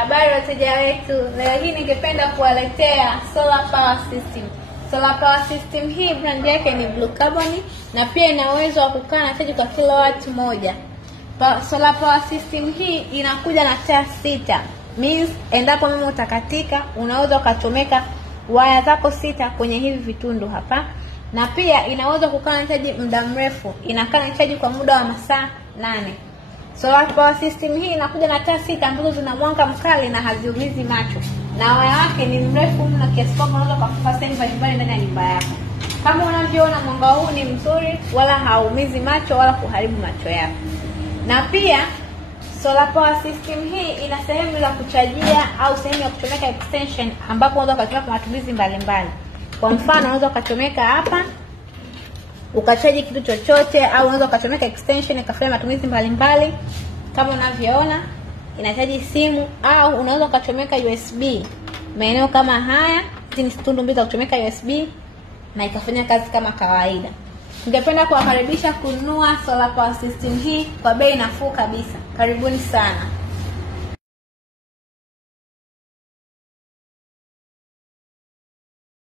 Habari wateja wetu, leo hii ningependa kuwaletea solar power system. Solar power system hii brand yake ni Blue Carbon na pia ina uwezo wa kukaa na chaji kwa kilowatt moja. Solar power system hii inakuja na taa 6. Means endapo umeme utakatika, unaweza ukachomeka waya zako 6 kwenye hivi vitundu hapa. Na pia inaweza kukaa na chaji muda mrefu. Inakaa na chaji kwa muda wa masaa 8. Solar power system hii inakuja na taa 6 ambazo zina mwanga mkali na haziumizi macho. Na waya wake ni mrefu mno kiasi kwamba unaweza kufuata sehemu mbalimbali ndani ya nyumba yako. Kama unavyoona mwanga huu ni mzuri, wala hauumizi macho wala kuharibu macho yako. Na pia solar power system hii ina sehemu za kuchajia au sehemu ya kuchomeka extension ambapo unaweza kutumia kwa matumizi mbalimbali. Kwa mfano unaweza ukachomeka hapa ukachaji kitu chochote, au unaweza ukachomeka extension ikafanya matumizi mbalimbali kama unavyoona inachaji simu, au unaweza ukachomeka USB maeneo kama haya. Hizi ni tundu mbili za kuchomeka USB na ikafanya kazi kama kawaida. Ningependa kuwakaribisha kununua solar power system hii kwa bei nafuu kabisa. Karibuni sana.